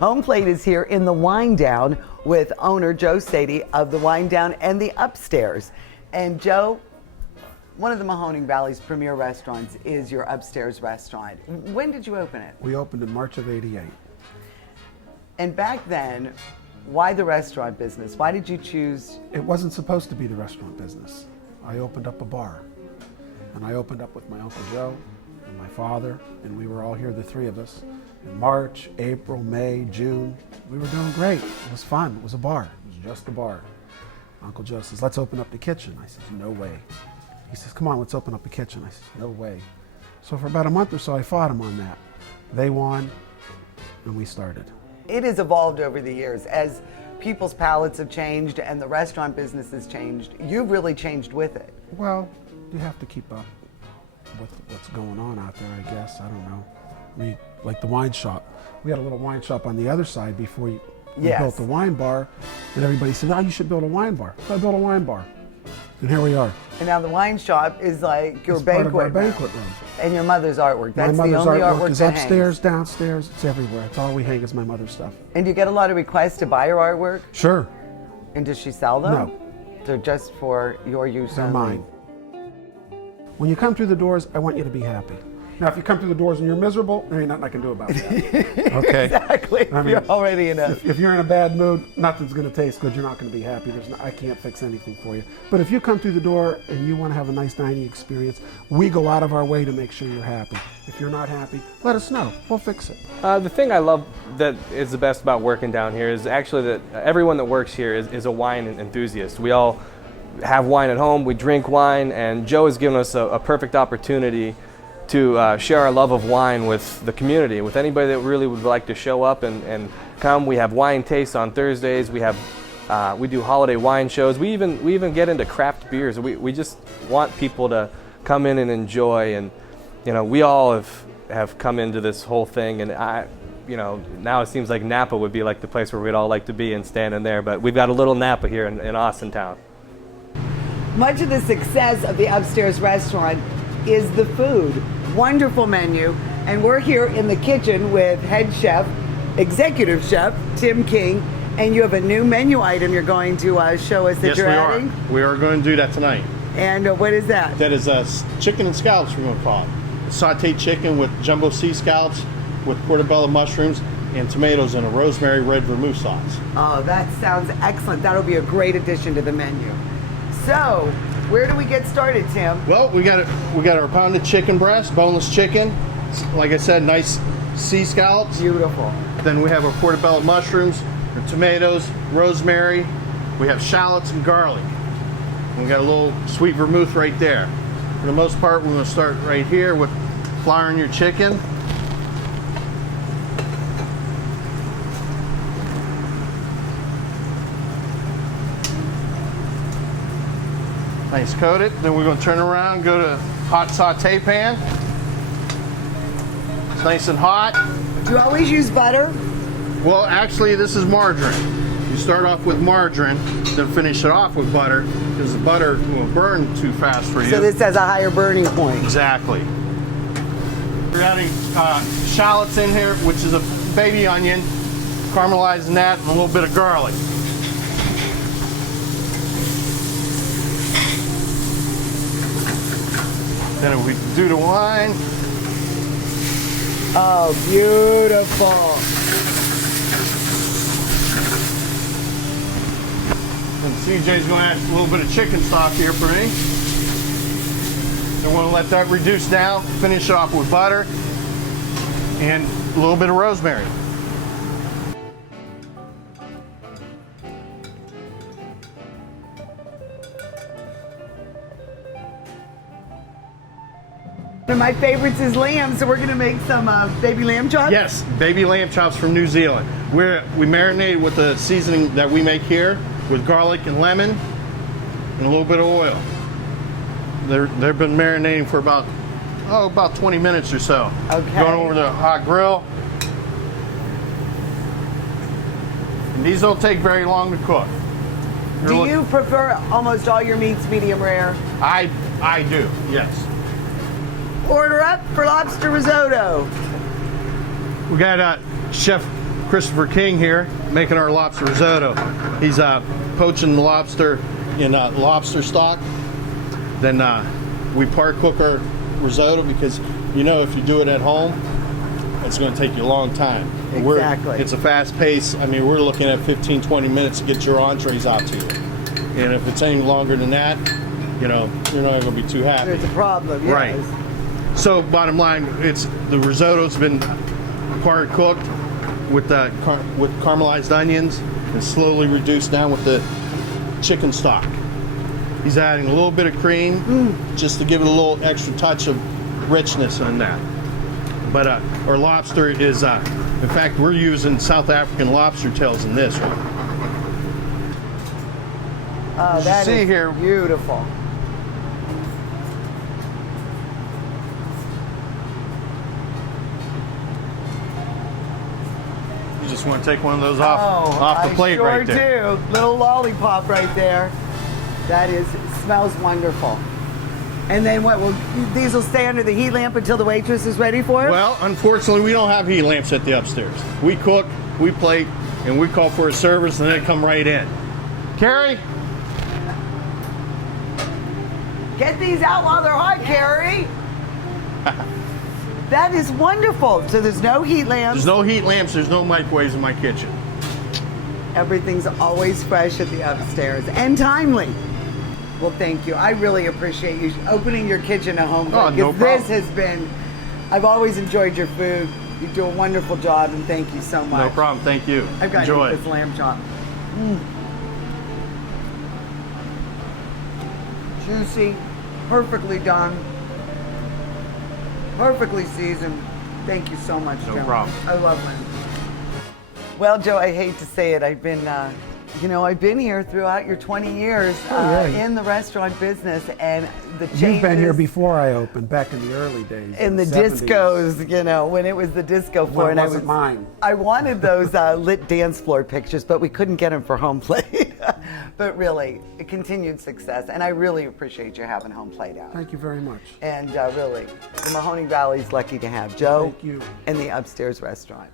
Homeplate is here in the Wine Down with owner Joe Saadey of the Wine Down and the Upstairs. And Joe, one of the Mahoning Valley's premier restaurants is your Upstairs restaurant. When did you open it? We opened in March of '88. And back then, why the restaurant business? Why did you choose? It wasn't supposed to be the restaurant business. I opened up a bar. And I opened up with my Uncle Joe and my father, and we were all here, the three of us, in March, April, May, June. We were doing great. It was fun. It was a bar. It was just a bar. Uncle Joe says, let's open up the kitchen. I says, no way. He says, come on, let's open up the kitchen. I says, no way. So for about a month or so, I fought him on that. They won, and we started. It has evolved over the years as people's palates have changed and the restaurant business has changed. You've really changed with it. Well, you have to keep up with what's going on out there, I guess. I don't know. Like the wine shop. We had a little wine shop on the other side before we built the wine bar, and everybody said, oh, you should build a wine bar. So I built a wine bar, and here we are. And now the wine shop is like your banquet part of our banquet room. And your mother's artwork. That's my mother's the only artwork is that upstairs, hangs. downstairs, it's everywhere. It's all we hang is my mother's stuff. And you get a lot of requests to buy your artwork? Sure. And does she sell them? No. They're just for your use They're only? mine. When you come through the doors, I want you to be happy. Now, if you come through the doors and you're miserable, there ain't nothing I can do about that. Okay? Exactly. I mean, you're already in a... If you're in a bad mood, nothing's going to taste good. You're not going to be happy. I can't fix anything for you. But if you come through the door and you want to have a nice dining experience, we go out of our way to make sure you're happy. If you're not happy, let us know. We'll fix it. The thing I love that is the best about working down here is actually that everyone that works here is a wine enthusiast. We all have wine at home, we drink wine, and Joe has given us a perfect opportunity to share our love of wine with the community, with anybody that really would like to show up and come. We have wine tastes on Thursdays. We do holiday wine shows. We even get into craft beers. We just want people to come in and enjoy. And we all have come into this whole thing. And now it seems like Napa would be like the place where we'd all like to be and standing there. But we've got a little Napa here in Austintown. Much of the success of the Upstairs restaurant is the food. Wonderful menu. And we're here in the kitchen with head chef, executive chef, Tim King. And you have a new menu item you're going to show us that you're adding? Yes, we are going to do that tonight. And what is that? That is chicken and scallops, we're going to call it. Sauteed chicken with jumbo sea scallops with portobello mushrooms and tomatoes and a rosemary red vermouth sauce. Oh, that sounds excellent. That'll be a great addition to the menu. So, where do we get started, Tim? Well, we got our pounded chicken breast, boneless chicken. Like I said, nice sea scallops. Beautiful. Then we have our portobello mushrooms, our tomatoes, rosemary. We have shallots and garlic. And we got a little sweet vermouth right there. For the most part, we're going to start right here with flouring your chicken. Nice coated. Then we're going to turn around, go to hot saute pan. It's nice and hot. Do you always use butter? Well, actually, this is margarine. You start off with margarine, then finish it off with butter, because the butter will burn too fast for you. So this has a higher burning point. Exactly. We're adding shallots in here, which is a baby onion, caramelizing that, and a little bit of garlic. Then we do the wine. Oh, beautiful. And CJ's going to add a little bit of chicken stock here for me. Then we'll let that reduce down, finish it off with butter and a little bit of rosemary. One of my favorites is lamb, so we're going to make some baby lamb chops? Yes, baby lamb chops from New Zealand. We marinate with the seasoning that we make here with garlic and lemon and a little bit of oil. They've been marinating for about 20 minutes or so. Okay. Going over the hot grill. And these don't take very long to cook. Do you prefer almost all your meats medium rare? I do, yes. Order up for lobster risotto. We got Chef Christopher King here, making our lobster risotto. He's poaching the lobster in lobster stock. Then we part cook our risotto because, you know, if you do it at home, it's going to take you a long time. Exactly. It's a fast pace. I mean, we're looking at 15, 20 minutes to get your entrees out to you. And if it's any longer than that, you know, you're not going to be too happy. There's a problem, yes. Right. So bottom line, the risotto's been part cooked with caramelized onions and slowly reduced down with the chicken stock. He's adding a little bit of cream just to give it a little extra touch of richness in that. But our lobster is, in fact, we're using South African lobster tails in this one. Oh, that is here, beautiful. You just want to take one of those off the plate sure right there. I do. Little lollipop right there. That is, it smells wonderful. And then what? These will stay under the heat lamp until the waitress is ready for it? Well, unfortunately, we don't have heat lamps at the upstairs. We cook, we plate, and we call for a service, and they come right in. Carrie? Get these out while they're hot, Carrie. That is wonderful. So there's no heat lamps. There's no heat lamps, there's no microwaves in my kitchen. Everything's always fresh at the upstairs and timely. Well, thank you. I really appreciate you opening your kitchen at home. Oh, no problem. This has been, I've always enjoyed your food. You do a wonderful job, and thank you so much. No problem, thank you. I've got Enjoy. this lamb chop. Juicy, perfectly done, perfectly seasoned. Thank you so much, Joe. No problem. I love it. Well, Joe, I hate to say it. I've been, I've been here throughout your 20 years in the restaurant business, and the changes. You've been here before I opened, back in the early days. In the 70s. discos, when it was the disco floor. Well, it and wasn't mine. I wanted those lit dance floor pictures, but we couldn't get them for Homeplate. But really, a continued success, and I really appreciate you having Homeplate out. Thank you very much. And really, the Mahoning Valley's lucky to have Joe Thank you. and the Upstairs Restaurant.